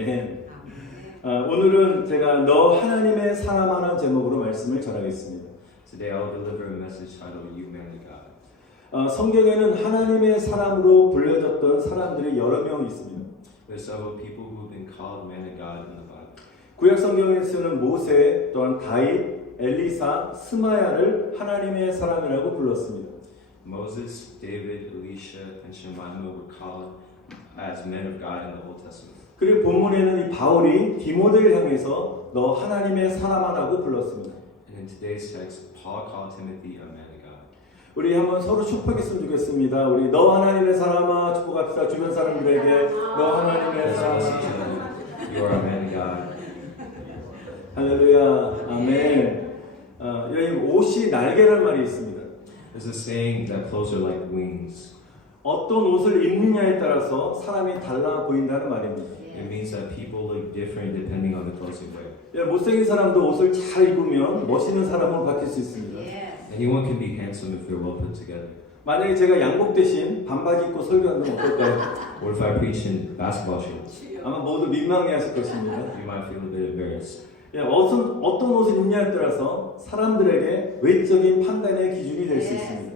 아멘. 오늘은 제가 너 하나님의 사람하는 제목으로 말씀을 전하겠습니다. Today I will deliver a message titled You Man of God. 성경에는 하나님의 사람으로 불려졌던 사람들이 여러 명 있습니다. There's several people who've been called man of God in the Bible. 구약 성경에서는 모세, 또한 다윗, 엘리사, 스마야를 하나님의 사람이라고 불렀습니다. Moses, David, Elisha, and Shemaiah were called as men of God in the Old Testament. 그리고 본문에는 이 바울이 디모데를 향해서 너 하나님의 사람아라고 불렀습니다. And in today's text, Paul called Timothy a man of God. 우리 한번 서로 축복했으면 좋겠습니다. 우리 너 하나님의 사람아 축복합시다. 주변 사람들에게 너 하나님의 사람아. You are a man of God. 할렐루야. 아멘. 여기 옷이 날개란 말이 있습니다. There's a saying that clothes are like wings. 어떤 옷을 입느냐에 따라서 사람이 달라 보인다는 말입니다. It means that people look different depending on the clothes they wear. 못생긴 사람도 옷을 잘 입으면 멋있는 사람으로 바뀔 수 있습니다. Anyone can be handsome if they're well put together. 만약에 제가 양복 대신 반바지 입고 설교하면 어떨까요? What if I preach in basketball shorts? 아마 모두 민망해하실 것입니다. You might feel a bit embarrassed. 어떤 옷을 입느냐에 따라서 사람들에게 외적인 판단의 기준이 될 수 있습니다.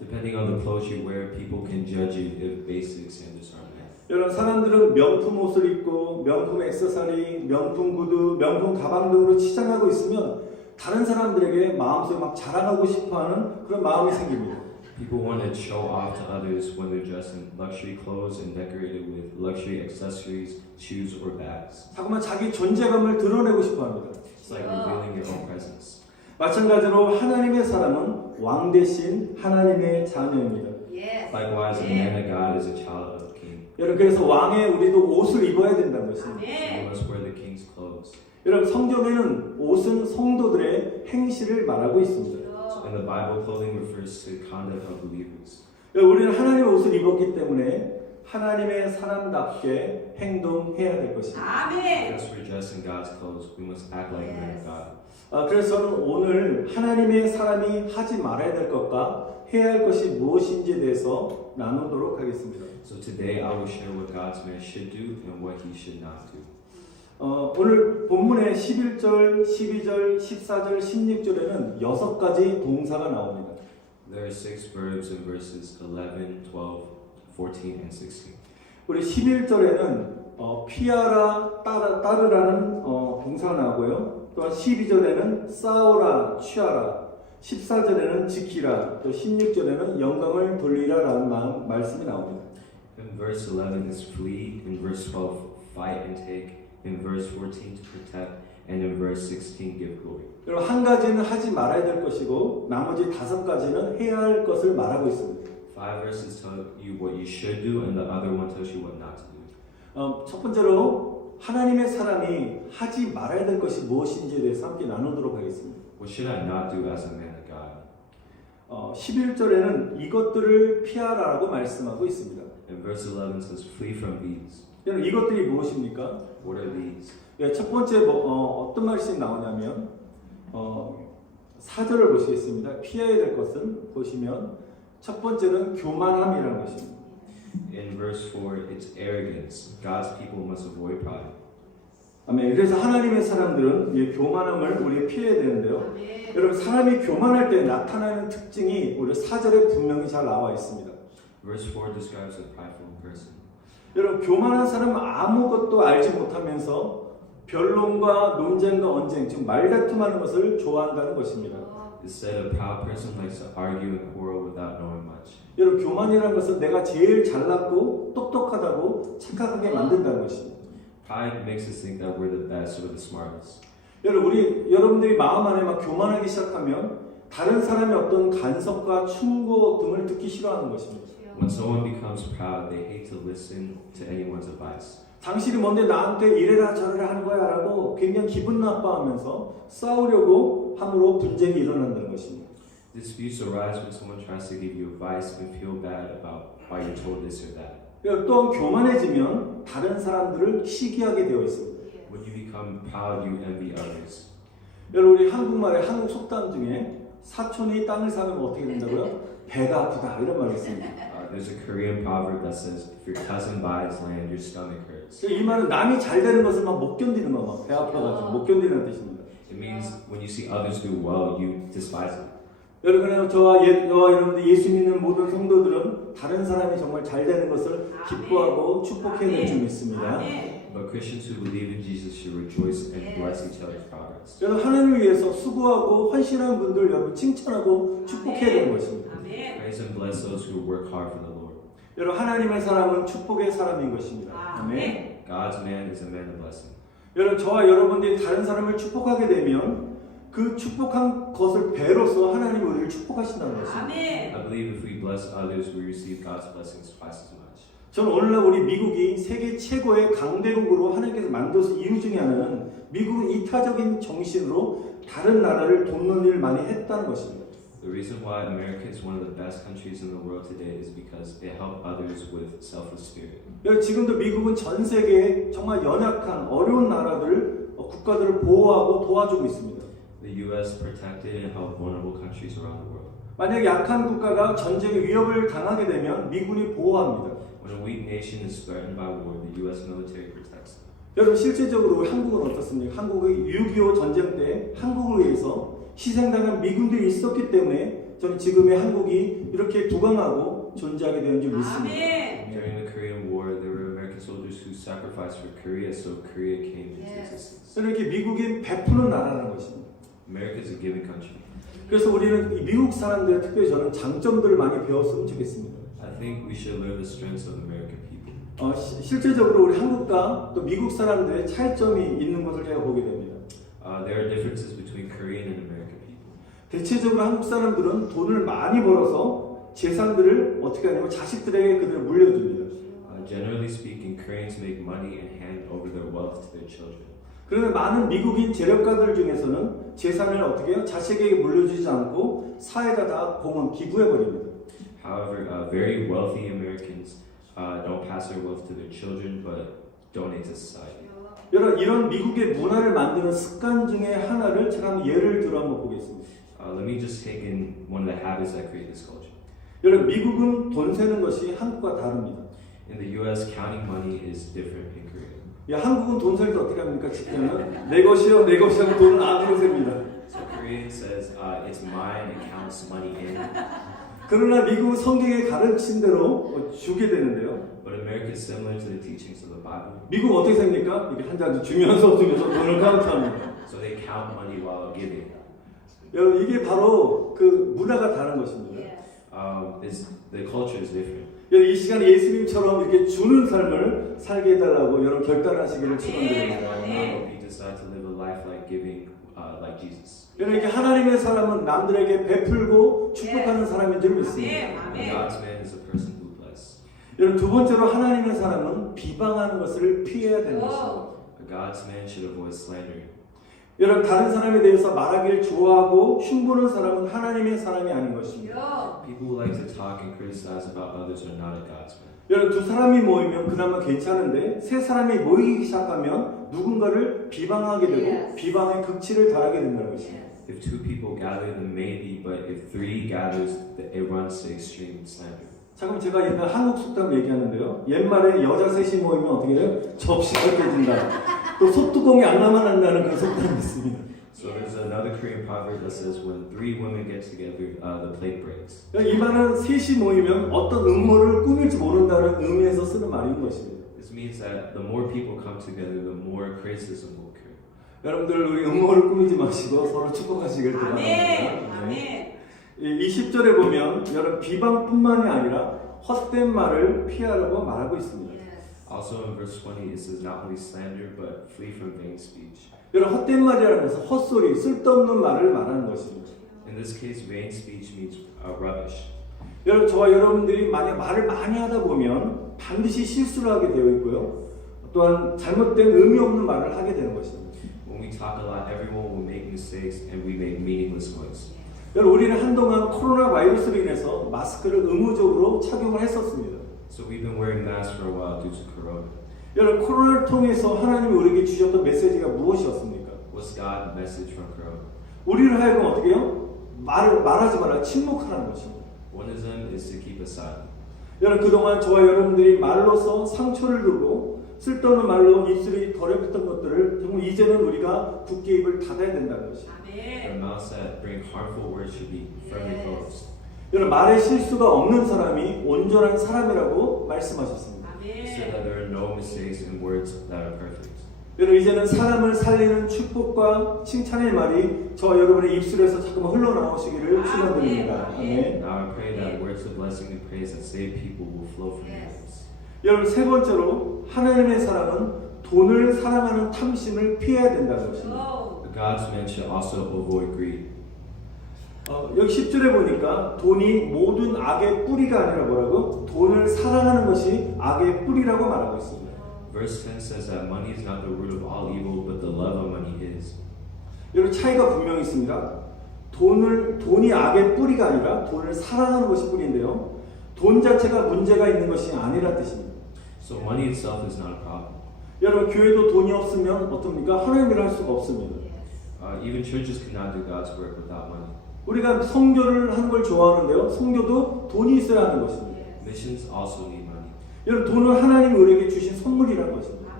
Depending on the clothes you wear, people can judge you if basic standards aren't met. 여러분 사람들은 명품 옷을 입고 명품 액세서리, 명품 구두, 명품 가방 등으로 치장하고 있으면 다른 사람들에게 마음속에 막 자랑하고 싶어하는 그런 마음이 생깁니다. People want to show off to others when they're dressed in luxury clothes and decorated with luxury accessories, shoes, or bags. 자꾸만 자기 존재감을 드러내고 싶어합니다. It's like revealing your own presence. 마찬가지로 하나님의 사람은 왕 대신 하나님의 자녀입니다. Likewise, a man of God is a child of the king. 여러분 그래서 왕의 우리도 옷을 입어야 된다는 것입니다. We must wear the king's clothes. 여러분 성경에는 옷은 성도들의 행실을 말하고 있습니다. In the Bible, clothing refers to conduct of believers. 우리는 하나님의 옷을 입었기 때문에 하나님의 사람답게 행동해야 될 것입니다. Because we're dressed in God's clothes, we must act like a man of God. 그래서 저는 오늘 하나님의 사람이 하지 말아야 될 것과 해야 할 것이 무엇인지에 대해서 나누도록 하겠습니다. So today, I will share what God's man should do and what he should not do. 오늘 본문의 11절, 12절, 14절, 16절에는 6가지 동사가 나옵니다. There are 6 verbs in verses 11, 12, 14, and 16. 우리 11절에는 피하라, 따르라는 동사가 나오고요. 또한 12절에는 싸우라, 취하라, 14절에는 지키라, 또 16절에는 영광을 돌리라라는 말씀이 나옵니다. In verse 11 is flee, in verse 12 fight and take, in verse 14 to protect, and in verse 16 give glory. 여러분 한 가지는 하지 말아야 될 것이고 나머지 5가지는 해야 할 것을 말하고 있습니다. 5 verses tell you what you should do, and the other one tells you what not to do. 첫 번째로 하나님의 사람이 하지 말아야 될 것이 무엇인지에 대해서 함께 나누도록 하겠습니다. What should I not do as a man of God? 11절에는 이것들을 피하라라고 말씀하고 있습니다. In verse 11 says flee from these. 여러분 이것들이 무엇입니까? What are these? 첫 번째 어떤 말씀이 나오냐면 4절을 보시겠습니다. 피해야 될 것은 보시면 첫 번째는 교만함이라는 것입니다. In verse 4 it's arrogance. God's people must avoid pride. 아멘. 그래서 하나님의 사람들은 이 교만함을 우리 피해야 되는데요. 여러분 사람이 교만할 때 나타나는 특징이 우리 4절에 분명히 잘 나와 있습니다. Verse 4 describes a prideful person. 여러분 교만한 사람은 아무것도 알지 못하면서 변론과 논쟁과 언쟁, 즉 말다툼하는 것을 좋아한다는 것입니다. Instead, a proud person likes to argue and quarrel without knowing much. 여러분 교만이라는 것은 내가 제일 잘났고 똑똑하다고 착각하게 만든다는 것입니다. Pride makes us think that we're the best or the smartest. 여러분들이 마음 안에 막 교만하기 시작하면 다른 사람의 어떤 간섭과 충고 등을 듣기 싫어하는 것입니다. When someone becomes proud, they hate to listen to anyone's advice. 당신이 뭔데 나한테 이래라 저래라 하는 거야 라고 굉장히 기분 나빠하면서 싸우려고 함으로 분쟁이 일어난다는 것입니다. Disputes arise when someone tries to give you advice and feel bad about why you're told this or that. 또한 교만해지면 다른 사람들을 시기하게 되어 있습니다. When you become proud, you envy others. 여러분 우리 한국말에 한국 속담 중에 사촌이 땅을 사면 어떻게 된다고요? 배가 아프다 이런 말이 있습니다. There's a Korean proverb that says, if your cousin buys land, your stomach hurts. works. 이 말은 남이 잘 되는 것을 막 못 견디는 거, 막 배 아파가지고 못 견디는 뜻입니다. It means when you see others do well, you despise it. 여러분, 저와 여러분들 예수 믿는 모든 성도들은 다른 사람이 정말 잘 되는 것을 기뻐하고 축복해야 될 줄 믿습니다. But Christians who believe in Jesus should rejoice and bless each other's progress. 여러분, 하나님을 위해서 수고하고 헌신하는 분들 여러분 칭찬하고 축복해야 되는 것입니다. Praise and bless those who work hard for the Lord. 여러분, 하나님의 사람은 축복의 사람인 것입니다. 아멘. God's man is a man of blessing. 여러분, 저와 여러분들이 다른 사람을 축복하게 되면 그 축복한 것을 배로서 하나님이 우리를 축복하신다는 것입니다. I believe if we bless others, we receive God's blessings twice as much. 저는 오늘날 우리 미국이 세계 최고의 강대국으로 하나님께서 만드신 이유 중에 하나는 미국은 이타적인 정신으로 다른 나라를 돕는 일을 많이 했다는 것입니다. The reason why America is one of the best countries in the world today is because it helped others with selfless spirit. 지금도 미국은 전 세계에 정말 연약한 어려운 나라들, 국가들을 보호하고 도와주고 있습니다. The U.S. protected and helped vulnerable countries around the world. 만약 약한 국가가 전쟁의 위협을 당하게 되면 미군이 보호합니다. When a weak nation is threatened by war, the U.S. military protects them. 여러분, 실제적으로 우리 한국은 어떻습니까? 한국의 6.25 전쟁 때 한국을 위해서 희생당한 미군들이 있었기 때문에 저는 지금의 한국이 이렇게 부강하고 존재하게 되는 줄 믿습니다. During the Korean War, there were American soldiers who sacrificed for Korea, so Korea came into existence. 이렇게 미국이 베푸는 나라라는 것입니다. America is a giving country. 그래서 우리는 이 미국 사람들, 특별히 저는 장점들을 많이 배웠으면 좋겠습니다. I think we should learn the strengths of American people. 실제적으로 우리 한국과 또 미국 사람들의 차이점이 있는 것을 제가 보게 됩니다. There are differences between Korean and American people. 대체적으로 한국 사람들은 돈을 많이 벌어서 재산들을 어떻게 하냐면 자식들에게 그들을 물려줍니다. Generally speaking, Koreans make money and hand over their wealth to their children. 그런데 많은 미국인 재력가들 중에서는 재산을 어떻게 해요? 자식에게 물려주지 않고 사회에다 다 공헌 기부해 버립니다. However, very wealthy Americans don't pass their wealth to their children but donate to society. 여러분, 이런 미국의 문화를 만드는 습관 중에 하나를 제가 한번 예를 들어 한번 보겠습니다. Let me just take in one of the habits that create this culture. 여러분, 미국은 돈 세는 것이 한국과 다릅니다. In the U.S., counting money is different in Korea. 한국은 돈 셀 때 어떻게 합니까? 집회는 내 것이요, 내 것이 하고 돈을 안으로 셉니다. So Korean says it's mine and counts money in. 그러나 미국은 성경에 가르친 대로 주게 되는데요. But America is similar to the teachings of the Bible. 미국 어떻게 셉니까? 이렇게 한 장 주면서 돈을 카운트합니다. So they count money while giving. 여러분, 이게 바로 그 문화가 다른 것입니다. The culture is different. 이 시간에 예수님처럼 이렇게 주는 삶을 살게 해달라고 여러분 결단하시기를 축원드립니다. I hope you decide to live a life like giving, like Jesus. 여러분, 이렇게 하나님의 사람은 남들에게 베풀고 축복하는 사람인 줄 믿습니다. God's man is a person who bless. 여러분, 두 번째로 하나님의 사람은 비방하는 것을 피해야 되는 것입니다. God's man should avoid slandering. 여러분, 다른 사람에 대해서 말하기를 좋아하고 흉보는 사람은 하나님의 사람이 아닌 것입니다. People who like to talk and criticize about others are not a God's man. 여러분, 두 사람이 모이면 그나마 괜찮은데 세 사람이 모이기 시작하면 누군가를 비방하게 되고 비방의 극치를 달하게 된다는 것입니다. If two people gather, then maybe, but if three gathers, it runs to extreme slander. 자, 그럼 제가 옛날 한국 속담 얘기하는데요. 옛말에 여자 셋이 모이면 어떻게 돼요? 접시가 깨진다. 또 솥뚜껑이 안 남아난다는 그런 속담이 있습니다. So there's another Korean proverb that says when three women get together, the plate breaks. 이 말은 셋이 모이면 어떤 음모를 꾸밀지 모른다는 의미에서 쓰는 말인 것입니다. This means that the more people come together, the more criticism will occur. 여러분들, 우리 음모를 꾸미지 마시고 서로 축복하시길 바랍니다. 이 10절에 보면 여러분, 비방뿐만이 아니라 헛된 말을 피하라고 말하고 있습니다. Also in verse 20 it says not only slander but flee from vain speech. 여러분, 헛된 말이라는 것은 헛소리, 쓸데없는 말을 말하는 것입니다. In this case, vain speech means rubbish. 여러분, 저와 여러분들이 만약 말을 많이 하다 보면 반드시 실수를 하게 되어 있고요. 또한 잘못된 의미 없는 말을 하게 되는 것입니다. When we talk a lot, everyone will make mistakes and we make meaningless ones. 여러분, 우리는 한동안 코로나 바이러스로 인해서 마스크를 의무적으로 착용을 했었습니다. So we've been wearing masks for a while due to corona. 여러분, 코로나를 통해서 하나님이 우리에게 주셨던 메시지가 무엇이었습니까? What's God's message from corona? 우리를 하여금 어떻게 해요? 말하지 말라, 침묵하라는 것입니다. One of them is to keep us silent. 여러분, 그동안 저와 여러분들이 말로서 상처를 주고 쓸데없는 말로 입술이 더럽혔던 것들을 정말 이제는 우리가 굳게 입을 닫아야 된다는 것이죠. The mouths that bring harmful words should be firmly closed. 여러분 말에 실수가 없는 사람이 온전한 사람이라고 말씀하셨습니다. So that there are no mistakes in words that are perfect. 여러분 이제는 사람을 살리는 축복과 칭찬의 말이 저와 여러분의 입술에서 자꾸만 흘러나오시기를 축원드립니다. 아멘. Now I pray that words of blessing and praise that save people will flow from your lips. 여러분 세 번째로 하나님의 사람은 돈을 사랑하는 탐심을 피해야 된다는 것입니다. God's man should also avoid greed. 여기 10절에 보니까 돈이 모든 악의 뿌리가 아니라 뭐라고? 돈을 사랑하는 것이 악의 뿌리라고 말하고 있습니다. Verse 10 says that money is not the root of all evil, but the love of money is. 여러분 차이가 분명히 있습니다. 돈이 악의 뿌리가 아니라 돈을 사랑하는 것이 뿌리인데요. 돈 자체가 문제가 있는 것이 아니라 뜻입니다. So money itself is not a problem. 여러분 교회도 돈이 없으면 어떻습니까? 하나님 일을 할 수가 없습니다. Even churches cannot do God's work without money. 우리가 선교를 하는 걸 좋아하는데요. 선교도 돈이 있어야 하는 것입니다. Missions also need money. 여러분 돈은 하나님 우리에게 주신 선물이라는 것입니다.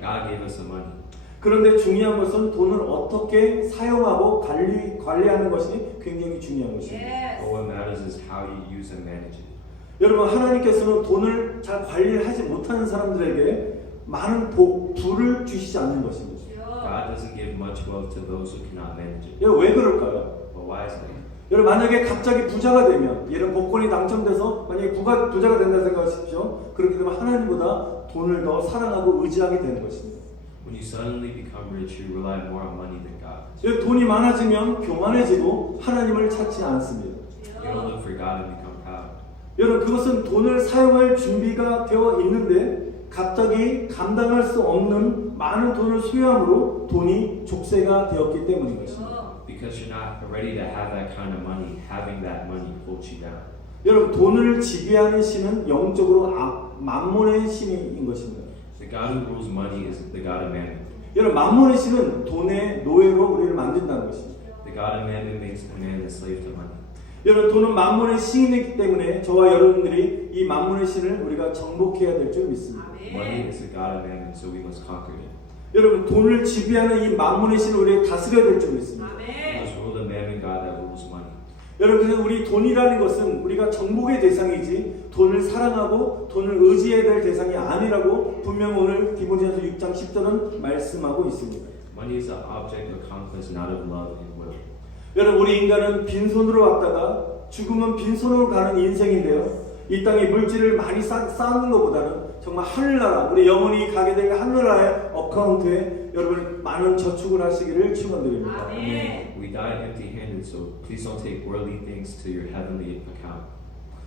God gave us the money. 그런데 중요한 것은 돈을 어떻게 사용하고 관리하는 것이 굉장히 중요한 것입니다. But what matters is how you use and manage it. 여러분 하나님께서는 돈을 잘 관리를 하지 못하는 사람들에게 많은 부를 주시지 않는 것입니다. God doesn't give much wealth to those who cannot manage it. 여러분 왜 그럴까요? But why is that? 여러분 만약에 갑자기 부자가 되면 예를 복권이 당첨돼서 만약에 부자가 된다 생각하십시오. 그렇게 되면 하나님보다 돈을 더 사랑하고 의지하게 되는 것입니다. When you suddenly become rich, you rely more on money than God. 여러분 돈이 많아지면 교만해지고 하나님을 찾지 않습니다. You don't look for God and become proud. 여러분 그것은 돈을 사용할 준비가 되어 있는데 갑자기 감당할 수 없는 많은 돈을 소유함으로 돈이 족쇄가 되었기 때문인 것입니다. Because you're not ready to have that kind of money, having that money holds you down. 여러분 돈을 지배하는 신은 영적으로 만몬의 신인 것입니다. The God who rules money is the God of mammon. 여러분 만몬의 신은 돈의 노예로 우리를 만든다는 것입니다. The God of mammon makes a man a slave to money. 여러분 돈은 만몬의 신이기 때문에 저와 여러분들이 이 만몬의 신을 우리가 정복해야 될 줄 믿습니다. Money is the God of mammon, so we must conquer it. 여러분 돈을 지배하는 이 만몬의 신을 우리가 다스려야 될 줄 믿습니다. We must rule the mammon God that rules money. 여러분 그래서 우리 돈이라는 것은 우리가 정복의 대상이지 돈을 사랑하고 돈을 의지해야 될 대상이 아니라고 분명 오늘 디모데전서 6장 10절은 말씀하고 있습니다. Money is an object of conquest, not of love and will. 여러분 우리 인간은 빈손으로 왔다가 죽으면 빈손으로 가는 인생인데요. 이 땅에 물질을 많이 쌓는 것보다는 정말 하늘나라 우리 영원히 가게 될 하늘나라의 어카운트에 여러분 많은 저축을 하시기를 축원드립니다. We die empty-handed, so please don't take worldly things to your heavenly account.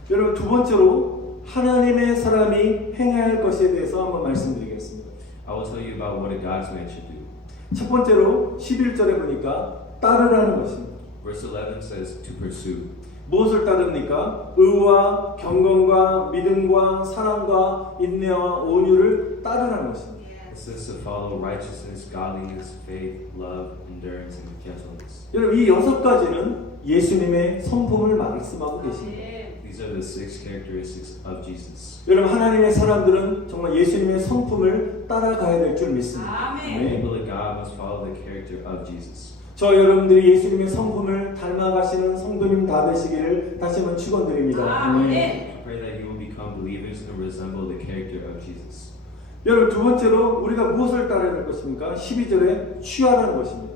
여러분 두 번째로 하나님의 사람이 행해야 할 것에 대해서 한번 말씀드리겠습니다. I will tell you about what a God's man should do. 첫 번째로 11절에 보니까 따르라는 것입니다. Verse 11 says to pursue. 무엇을 따릅니까? 의와 경건과 믿음과 사랑과 인내와 온유를 따르라는 것입니다. It says to follow righteousness, godliness, faith, love, endurance, and gentleness. 여러분 이 6가지는 예수님의 성품을 말씀하고 계십니다. These are the 6 characteristics of Jesus. 여러분 하나님의 사람들은 정말 예수님의 성품을 따라가야 될 줄 믿습니다. People of God must follow the character of Jesus. 저 여러분들이 예수님의 성품을 닮아가시는 성도님 다 되시기를 다시 한번 축원드립니다. I pray that you will become believers and resemble the character of Jesus. 여러분 두 번째로 우리가 무엇을 따라야 될 것입니까? 12절에 취하라는 것입니다.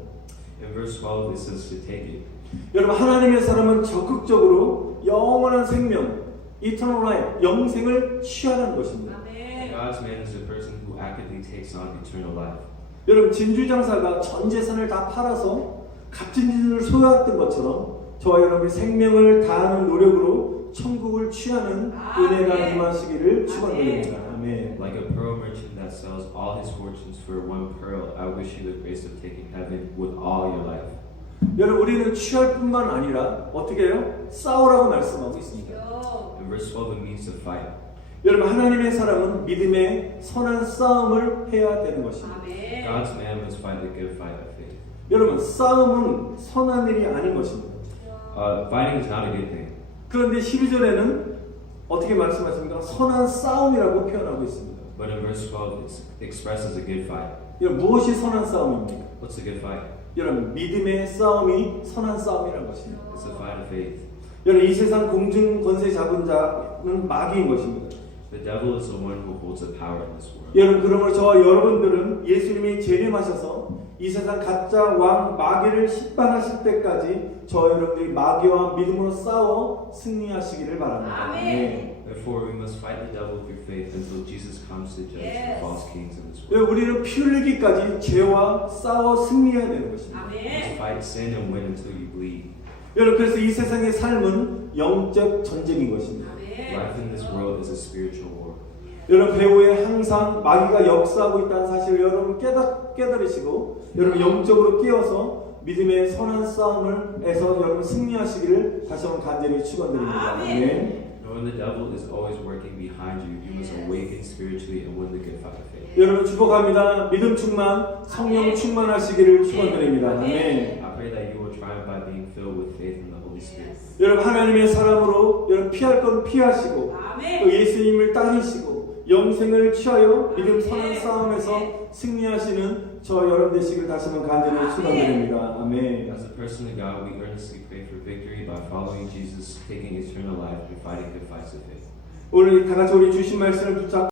In verse 12 it says to take it. 여러분 하나님의 사람은 적극적으로 영원한 생명, eternal life, 영생을 취하라는 것입니다. God's man is a person who actively takes on eternal life. 여러분 진주장사가 전 재산을 다 팔아서 값진 진주를 소유했던 것처럼 저와 여러분의 생명을 다하는 노력으로 천국을 취하는 은혜가 임하시기를 축원드립니다. 아멘. Like a pearl merchant that sells all his fortunes for one pearl, I wish you the grace of taking heaven with all your life. 여러분 우리는 취할 뿐만 아니라 어떻게 해요? 싸우라고 말씀하고 있습니다. In verse 12 it means to fight. 여러분 하나님의 사람은 믿음의 선한 싸움을 해야 되는 것입니다. God's man must fight the good fight of faith. 여러분 싸움은 선한 일이 아닌 것입니다. Fighting is not a good thing. 그런데 12절에는 어떻게 말씀하십니까? 선한 싸움이라고 표현하고 있습니다. But in verse 12, it expresses a good fight. 여러분 무엇이 선한 싸움입니까? What's a good fight? 여러분 믿음의 싸움이 선한 싸움이라는 것입니다. It's a fight of faith. 여러분 이 세상 공중 권세 잡은 자는 마귀인 것입니다. The devil is the one who holds the power in this world. 여러분 그러므로 저와 여러분들은 예수님이 재림하셔서 이 세상 가짜 왕 마귀를 심판하실 때까지 저 여러분들이 마귀와 믿음으로 싸워 승리하시기를 바랍니다. 네. Therefore, we must fight the devil through faith until Jesus comes to judge the false kings in this world. 왜 우리는 피 흘리기까지 죄와 싸워 승리해야 되는 것입니다. We must fight sin and win until you bleed. 여러분 그래서 이 세상의 삶은 영적 전쟁인 것입니다. Life in this world is a spiritual war. 여러분 배후에 항상 마귀가 역사하고 있다는 사실을 여러분 깨달으시고 여러분 영적으로 깨어서 믿음의 선한 싸움을 해서 여러분 승리하시기를 다시 한번 간절히 축원드립니다. 아멘. Knowing the devil is always working behind you, you must awaken spiritually and win the good fight of faith. 여러분 축복합니다. 믿음 충만, 성령 충만하시기를 축원드립니다. 아멘. I pray that you will triumph by being filled with faith in the Holy Spirit. 여러분 하나님의 사람으로 여러분 피할 건 피하시고 또 예수님을 따르시고 영생을 취하여 믿음 선한 싸움에서 승리하시는 저 여러분 되시기를 다시 한번 간절히 축원드립니다. 아멘. As a person of God, we earnestly pray for victory by following Jesus, taking eternal life, and fighting good fights of faith. 오늘 다 같이 우리 주신 말씀을 붙잡고